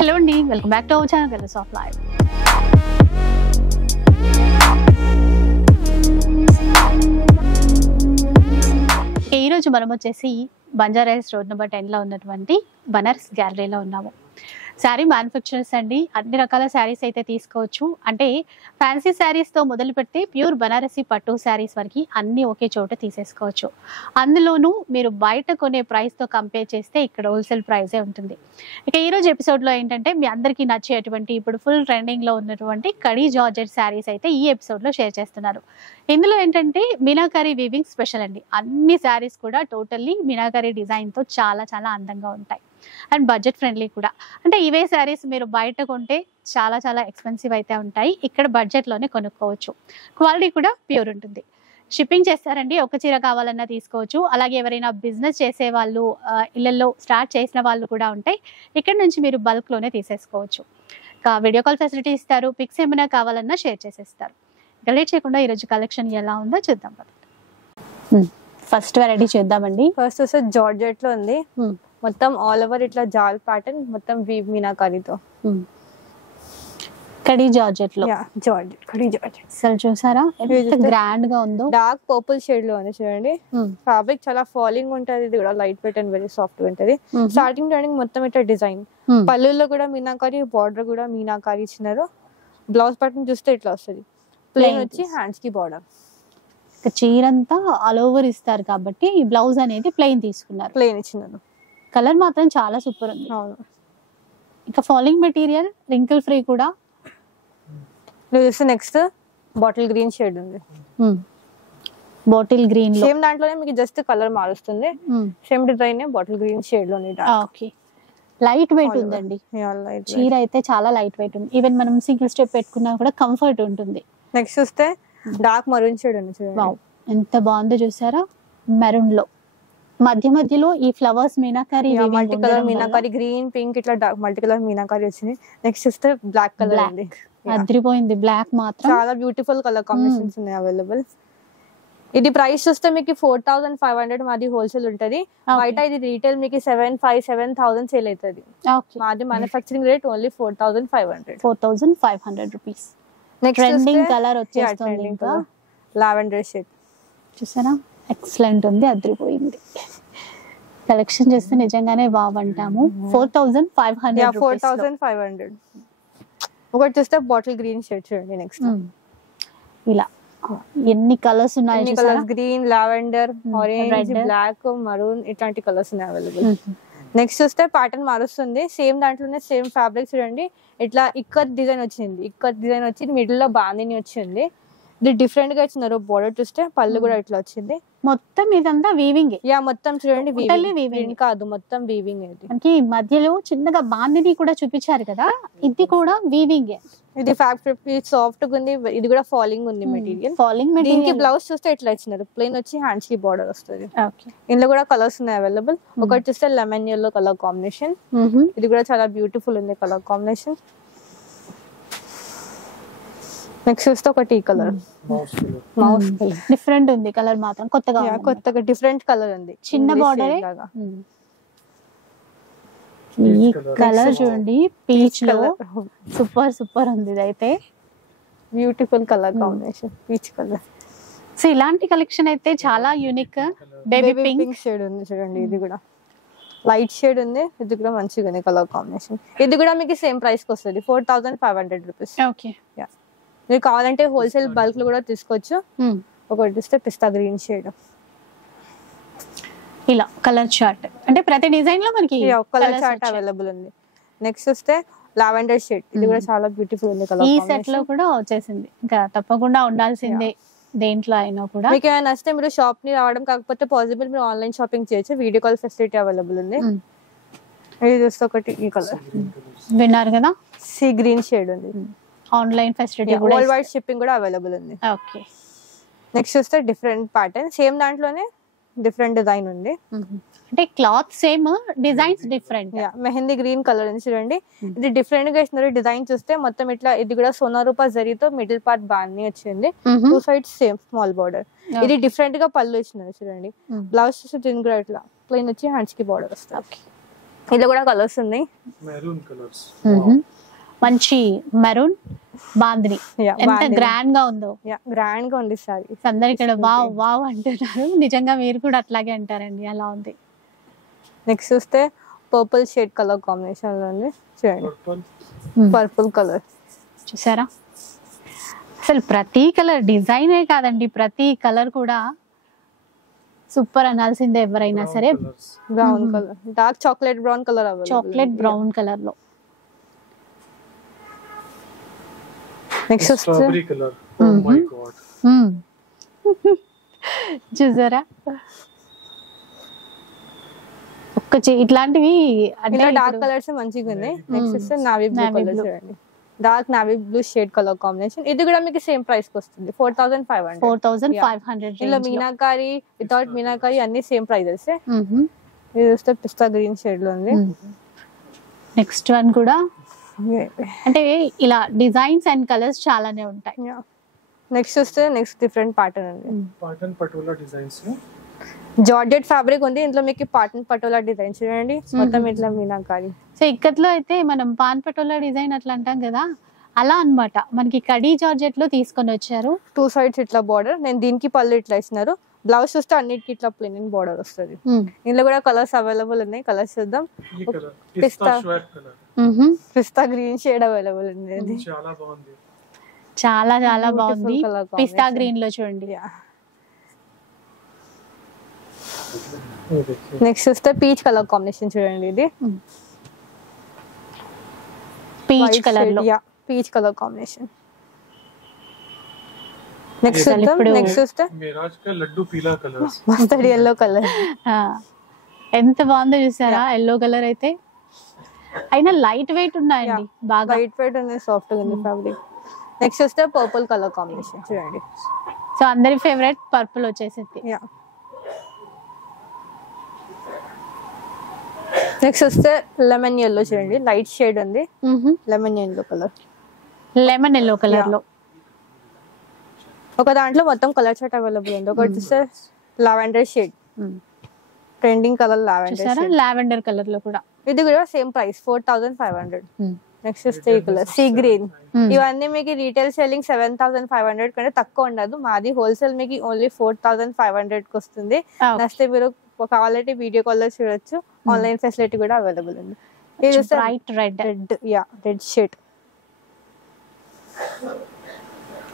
Hello అండి, welcome back to our channel colours of life. ఈరోజు మనం వచ్చేసి బంజారాహిల్స్ రోడ్ నెంబర్ 10 లో ఉన్నటువంటి బనారస్ గ్యాలరీలో ఉన్నాము. శారీ మ్యానుఫ్యాక్చరర్స్ అండి, అన్ని రకాల శారీస్ అయితే తీసుకోవచ్చు. అంటే ఫ్యాన్సీ శారీస్తో మొదలు పెడితే ప్యూర్ బనారసి పట్టు శారీస్ వరకు అన్నీ ఒకే చోట తీసేసుకోవచ్చు. అందులోనూ మీరు బయట కొనే ప్రైస్తో కంపేర్ చేస్తే ఇక్కడ హోల్సేల్ ప్రైజే ఉంటుంది. ఇక ఈరోజు ఎపిసోడ్లో ఏంటంటే మీ అందరికీ నచ్చేటువంటి ఇప్పుడు ఫుల్ ట్రెండింగ్లో ఉన్నటువంటి కడీ జార్జెట్ శారీస్ అయితే ఈ ఎపిసోడ్లో షేర్ చేస్తున్నారు. ఇందులో ఏంటంటే మీనాకారి వీవింగ్ స్పెషల్ అండి. అన్ని శారీస్ కూడా టోటల్లీ మీనాకారి డిజైన్తో చాలా చాలా అందంగా ఉంటాయి అండ్ బడ్జెట్ ఫ్రెండ్లీ కూడా. అంటే ఇవే శారీస్ మీరు బయట కొంటే చాలా చాలా ఎక్స్పెన్సివ్ అయితే ఉంటాయి, ఇక్కడ బడ్జెట్లోనే కొనుక్కోవచ్చు. క్వాలిటీ కూడా ప్యూర్ ఉంటుంది. షిప్పింగ్ చేస్తారండి, ఒక చీర కావాలన్నా తీసుకోవచ్చు. అలాగే ఎవరైనా బిజినెస్ చేసే వాళ్ళు, ఇళ్లలో స్టార్ట్ చేసిన వాళ్ళు కూడా ఉంటాయి, ఇక్కడ నుంచి మీరు బల్క్లోనే తీసేసుకోవచ్చు. ఇంకా వీడియో కాల్ ఫెసిలిటీ ఇస్తారు, పిక్స్ ఏమైనా కావాలన్నా షేర్ చేసేస్తారు. ఇంకా లేట్ చేయకుండా ఈరోజు కలెక్షన్ ఎలా ఉందో చూద్దాం. ఫస్ట్ వెరైటీ చూద్దామండి. ఫస్ట్ వస్తే జార్జెట్ లో ఉంది, మొత్తం ఆల్ ఓవర్ ఇట్లా జాల్ ప్యాటర్న్, మొత్తం వీవ్ మీనాకారితో. కడీ జార్జెట్ లో జార్జెట్, కడీ జార్జెట్ అసలు చూసారా ఎంత గ్రాండ్ గా ఉందో. డార్క్ పర్పుల్ షేడ్ లో ఉంది చూడండి. ఫ్యాబ్రిక్ చాలా ఫాలింగ్ ఉంటది, ఇది కూడా light weight and very soft ఉంటది. స్టార్టింగ్ టర్నింగ్ మొత్తం ఇట్లా డిజైన్, పళ్ళుల్లో కూడా మీనాకారి, బార్డర్ కూడా మీనాకారి ఇచ్చినారు. బ్లౌజ్ ప్యాటర్న్ చూస్తే ఇట్లా వస్తుంది, ప్లెయిన్ వచ్చి హ్యాండ్స్ కి బార్డర్. చీరంతా ఆల్ ఓవర్ ఇస్తారు కాబట్టి ఈ బ్లౌజ్ అనేది ప్లెయిన్ తీసుకున్నారు, ప్లెయిన్ ఇచ్చినారు. కలర్ మాత్రం చాలా సూపర్ ఉంది. ఇంకా ఫాలింగ్ మెటీరియల్, రింకిల్ ఫ్రీ కూడా. నెక్స్ట్ బాటిల్ గ్రీన్ షేడ్ ఉంది, బాటిల్ గ్రీన్ సేమ్ దాంట్లోనే మీకు జస్ట్ కలర్ మారుస్తుంది. Same design bottle green shade లో. ఓకే, లైట్ వెయిట్ ఉందండి చీర అయితే, చాలా లైట్ వెయిట్ ఉంది. ఈవెన్ మనం సింగిల్ స్టెప్ పెట్టుకున్నా కూడా కంఫర్ట్ ఉంటుంది. నెక్స్ట్ చూస్తే డార్క్ మరూన్ షేడ్ ఉంది చూడండి. ఎంత బాగుందో చూసారా, మెరూన్ లో మధ్య మధ్యలో ఈ flowers meenakari, multi colour meenakari, green pink ఇట్లా మల్టీ కలర్ మీనాకారి వచ్చింది. నెక్స్ట్ చూస్తే బ్లాక్ కలర్ ఉంది, అదిరిపోయింది. బ్లాక్ మాత్రం చాలా బ్యూటిఫుల్ కలర్ కాంబినేషన్స్ ఉన్నాయి అవైలబుల్. ఇది ప్రైస్ చూస్తే మీకు 4500 మాది హోల్సేల్ ఉంటది. బయట ఇది రీటైల్ మీకు 7,000 సేల్ అవుతుంది. మాది manufacturing rate only 4,500 rupees. Next trending colour వచ్చేస్తుంది, ఇంకా లావెండర్ షేడ్ చూసారా, ఎక్సలెంట్ ఉంది, అదిరిపోయింది. కలెక్షన్ చేస్తే నిజంగానే బాగుంటాము. 4,500. ఒకటి చూస్తే బాటిల్ గ్రీన్ షేడ్ చూడండి. నెక్స్ట్ ఇలా ఎన్ని కలర్స్ ఉన్నాయి, green, lavender, orange, black, maroon ఇట్లాంటి కలర్స్ ఉన్నాయి అవైలబుల్. నెక్స్ట్ చూస్తే ప్యాటర్న్ మారుస్తుంది, సేమ్ దాంట్లోనే సేమ్ ఫ్యాబ్రిక్ చూడండి. ఇట్లా ఇక్కత్ డిజైన్ వచ్చింది, ఇక్కత్ డిజైన్ వచ్చి మిడిల్ లో బాందిని వచ్చింది. ఇది డిఫరెంట్ గా ఇచ్చినారు. బోర్డర్ చూస్తే పళ్ళు కూడా ఇట్లా వచ్చింది. మొత్తం ఇదంతా వీవింగ్. మొత్తం చూడండి వీవింగ్ కాదు, మొత్తం వీవింగ్. మనకి మధ్యలో చిన్నగా బాందిని కూడా చూపించారు కదా, ఇది కూడా వీవింగ్. ఇది ఫ్యాబ్రిక్ సాఫ్ట్ గా ఉంది, ఇది కూడా ఫాలింగ్ ఉంది మెటీరియల్. దీనికి బ్లౌజ్ చూస్తే ఇట్లా ఇచ్చినారు, ప్లెయిన్ వచ్చి హ్యాండ్స్ కి బార్డర్ వస్తుంది. ఇందులో కూడా కలర్స్ ఉన్నాయి అవైలబుల్. ఒకటి చూస్తే లెమన్ yellow కలర్ కాంబినేషన్, ఇది కూడా చాలా బ్యూటిఫుల్ ఉంది కలర్ కాంబినేషన్. నెక్స్ట్ చూస్తే ఒకటి ఈ కలర్, మౌస్ డిఫరెంట్ ఉంది కలర్ మాత్రం, కొత్తగా డిఫరెంట్ కలర్ ఉంది, చిన్న బార్డర్. ఈ కలర్ చూడండి, పీచ్ లో సూపర్ సూపర్ ఉంది. ఇదైతే beautiful colour combination, peach colour. So ఇలాంటి కలెక్షన్ అయితే చాలా యూనిక్. బేబీ పింక్ షేడ్ ఉంది చూడండి, ఇది కూడా లైట్ షేడ్ ఉంది, ఇది కూడా మంచిగా ఉంది కలర్ కాంబినేషన్. ఇది కూడా మీకు సేమ్ ప్రైస్ కి వస్తుంది, 4,500 రూపీస్. ఓకే, మీరు కావాలంటే హోల్సేల్ బల్క్ లో కూడా తీసుకోవచ్చు. ఒకటి చూస్తే పిస్తా గ్రీన్ షేడ్, ఇలా కలర్ చార్ట్. అంటే ప్రతి డిజైన్ లో మనకి కలర్ చార్ట్ అవైలబుల్ ఉంది. నెక్స్ట్ చూస్తే లావెండర్ షేడ్, ఇది కూడా చాలా బ్యూటిఫుల్ ఉంది కలర్. ఈ సెట్ లో కూడా వచ్చేసింది, ఇంకా తప్పకుండా ఉండాల్సిందే దేంట్లో అయినా కూడా. మీకు ఏమైనా నచ్చితే మీరు షాప్ ని రావడం కాకపోతే పాసిబుల్ మీరు ఆన్లైన్ షాపింగ్ చేయొచ్చు, వీడియో కాల్ ఫెసిలిటీ అవైలబుల్ ఉంది. ఇది చూస్తే ఒకటి ఈ కలర్ విన్నారు కదా, సీ గ్రీన్ షేడ్ ఉంది. ఆన్లైన్ ఫెసిలిటీ కూడా, వరల్డ్ వైడ్ షిప్పింగ్ కూడా అవైలబుల్ ఉంది. ఓకే. నెక్స్ట్ చూస్తే డిఫరెంట్ ప్యాటర్న్, సేమ్ దాంట్లోనే డిఫరెంట్ డిజైన్ ఉంది. అంటే cloth same, designs different. Mehndi green colour ఉంది చూడండి, ఇది డిఫరెంట్ గా ఇస్తున్నారు. డిజైన్ చూస్తే మొత్తం ఇట్లా, ఇది కూడా సోనా రూపా జరీతో మిడిల్ పార్ట్ బాంది వచ్చింది, 2 sides సేమ్ స్మాల్ బార్డర్. ఇది డిఫరెంట్ గా పళ్ళు ఇచ్చినారు చూడండి. బ్లౌజ్ చూస్తే దీని కూడా ఇట్లా ప్లెయిన్ వచ్చి హ్యాండ్స్ కి బార్డర్ వస్తుంది. ఇలా కూడా కలర్స్ ఉన్నాయి. Maroon colours. మంచి మెరూన్ బాందిని ఎంత గ్రాండ్ గా ఉందో. గ్రాండ్ గా ఉంది సారీ. అందరు ఇక్కడ వావ్ వావ్ అంటున్నారు. నిజంగా మీరు కూడా అట్లాగే అంటారండి, అలా ఉంది. నెక్స్ట్ చూస్తే పర్పుల్ షేడ్ కలర్ కాంబినేషన్ లో ఉంది చూడండి. పర్పుల్ కలర్ చూసారా, అసలు ప్రతి కలర్ డిజైనే కాదండి, ప్రతి కలర్ కూడా సూపర్ అనాల్సిందే ఎవరైనా సరే. Brown colour, dark chocolate brown colour, chocolate brown colour లో. Next strawberry colour. Oh my god, చూసారా ఇట్లాంటివి అంటే డార్క్ కలర్స్ మంచిగా ఉన్నాయి. నెక్స్ట్ వస్తే నావీ బ్లూ కలర్ చూడండి, dark navy blue shade colour combination. ఇది కూడా మీకు సేమ్ ప్రైస్ కి వస్తుంది 4500. 4500. ఇలా మీనాకారి వితౌట్ మీనాకారి అన్ని సేమ్ ప్రైజెస్. ఇది చూస్తే పిస్తా గ్రీన్ షేడ్ లో ఉంది. నెక్స్ట్ వన్ కూడా అంటే ఇలా డిజైన్స్ అండ్ కలర్స్ చాలానే ఉంటాయి. నెక్స్ట్ చూస్తే నెక్స్ట్ డిఫరెంట్ ప్యాటర్న్ ఉంది. Pattern patola designs, georgette fabric ఉంది. ఇంట్లో మీకు పాటన్ పటోలా డిజైన్ చూడండి, మొత్తం ఇట్లా మీనాకారి. సో ఇక్కత్లో అయితే మనం పాన్ పటోలా డిజైన్ అట్లా అంటాం కదా, అలా అన్నమాట. మనకి కడీ జార్జెట్ లో తీసుకొని వచ్చారు. 2 సైడ్స్ ఇట్లా బార్డర్. నేను దీనికి పళ్ళు ఇట్లా ఇస్తున్నారు. బ్లౌజ్ చూస్తే అన్నిటికి ఇట్లా ప్లెయిన్ బార్డర్ వస్తుంది. ఇందులో కూడా కలర్స్ అవైలబుల్ ఉన్నాయి. కలర్స్ చూద్దాం. పిస్తా గ్రీన్ షేడ్ అవైలబుల్ ఉంది. చాలా బాగుంది, చాలా చాలా బాగుంది. పిస్తా గ్రీన్ లో చూడండి. నెక్స్ట్ చూస్తే పీచ్ కలర్ కాంబినేషన్ చూడండి. ఇది పీచ్ కలర్ లో, పీచ్ కలర్ కాంబినేషన్. నెక్స్ట్ చూస్తే మిరాజ్ కా laddu Peela colour, mustard yellow colour. ఎంత బాగుందో చూసారా, ఎల్లో కలర్ అయితే. అయినా లైట్ వెయిట్ ఉన్నాయండి, బాగా లైట్ వెయిట్ ఉంది, సాఫ్ట్ గా ఉంది ఫ్యాబ్రిక్. నెక్స్ట్ చూస్తే పర్పుల్ కలర్ కాంబినేషన్ చూడండి. సో అందరి ఫేవరెట్ పర్పుల్ వచ్చేసింది. నెక్స్ట్ వస్తే లెమన్ yellow చూడండి, లైట్ షేడ్ ఉంది. Lemon yellow colour, lemon yellow colour లో. ఒక దాంట్లో మొత్తం కలర్ చార్ట్ అవైలబుల్ ఉంది. ఒకటి చూస్తే lavender shade, trending colour lavender, lavender colour లో కూడా. ఇది కూడా సేమ్ ప్రైస్ 4500. నెక్స్ట్ వస్తే ఈ కలర్ సీ గ్రీన్. ఇవన్నీ మీకు రీటైల్ సెల్లింగ్ 7500 కంటే తక్కువ ఉండదు. మాది హోల్సేల్ మీకు ఓన్లీ 4500 కి వస్తుంది. నచ్చితే మీరు కావాలంటే వీడియో కాల్ లో చూడొచ్చు. ఆన్లైన్ ఫెసిలిటీ కూడా అవైలబుల్ ఉంది. ఇది చూస్తే రెడ్ షేడ్.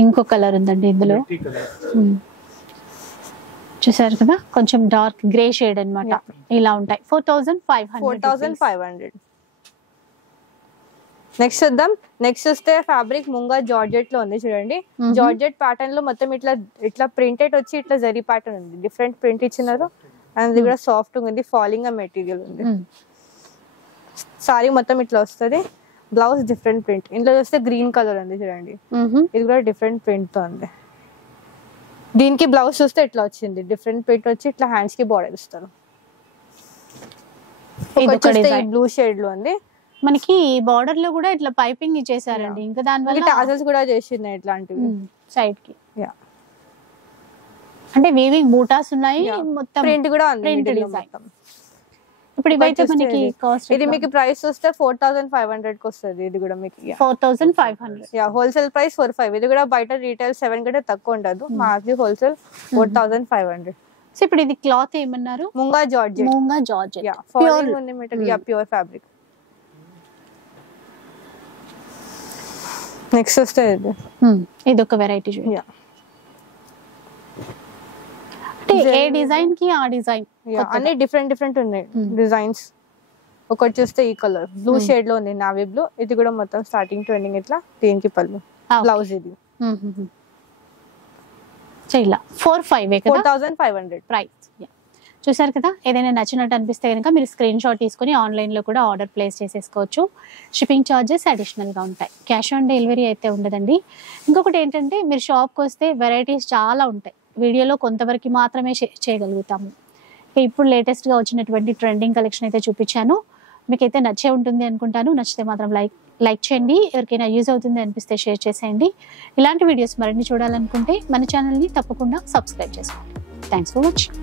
ఇంకో కలర్ ఉందండి ఇందులో, చూసారు కదా, కొంచెం డార్క్ గ్రే షేడ్ అన్నమాట. ఇలా ఉంటాయి. 4500. నెక్స్ట్ చూద్దాం. నెక్స్ట్ చూస్తే ఫ్యాబ్రిక్ ముంగా జార్జెట్ లో ఉంది చూడండి. జార్జెట్ ప్యాటర్న్ లో మొత్తం ఇట్లా ఇట్లా ప్రింటెడ్ వచ్చి ఇట్లా జరీ ప్యాటర్న్ ఉంది. డిఫరెంట్ ప్రింట్ ఇచ్చినారు. అండ్ ఇది కూడా సాఫ్ట్ ఉంది, ఫాలింగ్ మెటీరియల్ ఉంది. సారీ మొత్తం ఇట్లా వస్తుంది. Blouse different print. ఇందులో చూస్తే గ్రీన్ కలర్ ఉంది చూడండి. ఇది కూడా డిఫరెంట్ ప్రింట్ తో ఉంది. దీనికి బ్లౌజ్ చూస్తే ఇట్లా వచ్చింది, డిఫరెంట్ ప్రింట్ వచ్చి ఇట్లా హ్యాండ్స్ కి బార్డర్ ఇస్తారు. బ్లూ షేడ్ లో ఉంది. మనకి బార్డర్ లో కూడా ఇట్లా పైపింగ్ ఇచ్చేసారండి. ఇంకా దాని వల్ల టాజల్స్ కూడా చేసింది ఇట్లాంటివి సైడ్ కి. అంటే వీవింగ్ బూటాస్ ఉన్నాయి, మొత్తం ప్రింట్ కూడా ఉంది. Print design. ఇప్పుడు ఇవైతే మనకి కాస్ట్, ఇది మీకు ప్రైస్ చూస్తే 4500 కి వస్తుంది. ఇది కూడా మీకు 4500. Wholesale price 4500. ఇది కూడా బయట రీటైల్ 7 కంటే తక్కువ ఉండదు. మాది హోల్సేల్ 4500. సో ఇప్పుడు ఇది క్లాత్ ఏమన్నారు? Munga georgette. Munga georgette, pure ఉంది మెటీరియల్, ప్యూర్ ఫ్యాబ్రిక్. నెక్స్ట్ వస్తే ఇది ఒక వెరైటీ చూడండి. అంటే ఏ డిజైన్ కి ఆ డిజైన్ అన్ని డిఫరెంట్ ఉన్నాయి డిజైన్స్. ఒకటి చూస్తే ఈ కలర్ బ్లూ షేడ్ లో ఉంది, నావీ బ్లూ. ఇది కూడా మొత్తం స్టార్టింగ్ టు ఎండింగ్ ఇట్లా. దీనికి పళ్ళు, బ్లౌజ్ ఇది. ఇలా 4500 ప్రైస్. చూసారు కదా, ఏదైనా నచ్చినట్టు అనిపిస్తే కనుక మీరు స్క్రీన్ షాట్ తీసుకుని ఆన్లైన్ లో కూడా ఆర్డర్ ప్లేస్ చేసేసుకోవచ్చు. షిప్పింగ్ ఛార్జెస్ అడిషనల్ గా ఉంటాయి. క్యాష్ ఆన్ డెలివరీ అయితే ఉండదండి. ఇంకొకటి ఏంటంటే, మీరు షాప్కి వస్తే వెరైటీస్ చాలా ఉంటాయి. వీడియోలో కొంతవరకు మాత్రమే చేయగలుగుతాము. ఇప్పుడు లేటెస్ట్ గా వచ్చినటువంటి ట్రెండింగ్ కలెక్షన్ అయితే చూపించాను. మీకైతే నచ్చే ఉంటుంది అనుకుంటాను. నచ్చితే మాత్రం లైక్ చేయండి. ఎవరికైనా యూజ్ అవుతుంది అనిపిస్తే షేర్ చేసేయండి. ఇలాంటి వీడియోస్ మరిన్ని చూడాలనుకుంటే మన ఛానల్ని తప్పకుండా సబ్స్క్రైబ్ చేసుకోండి. Thanks for watching.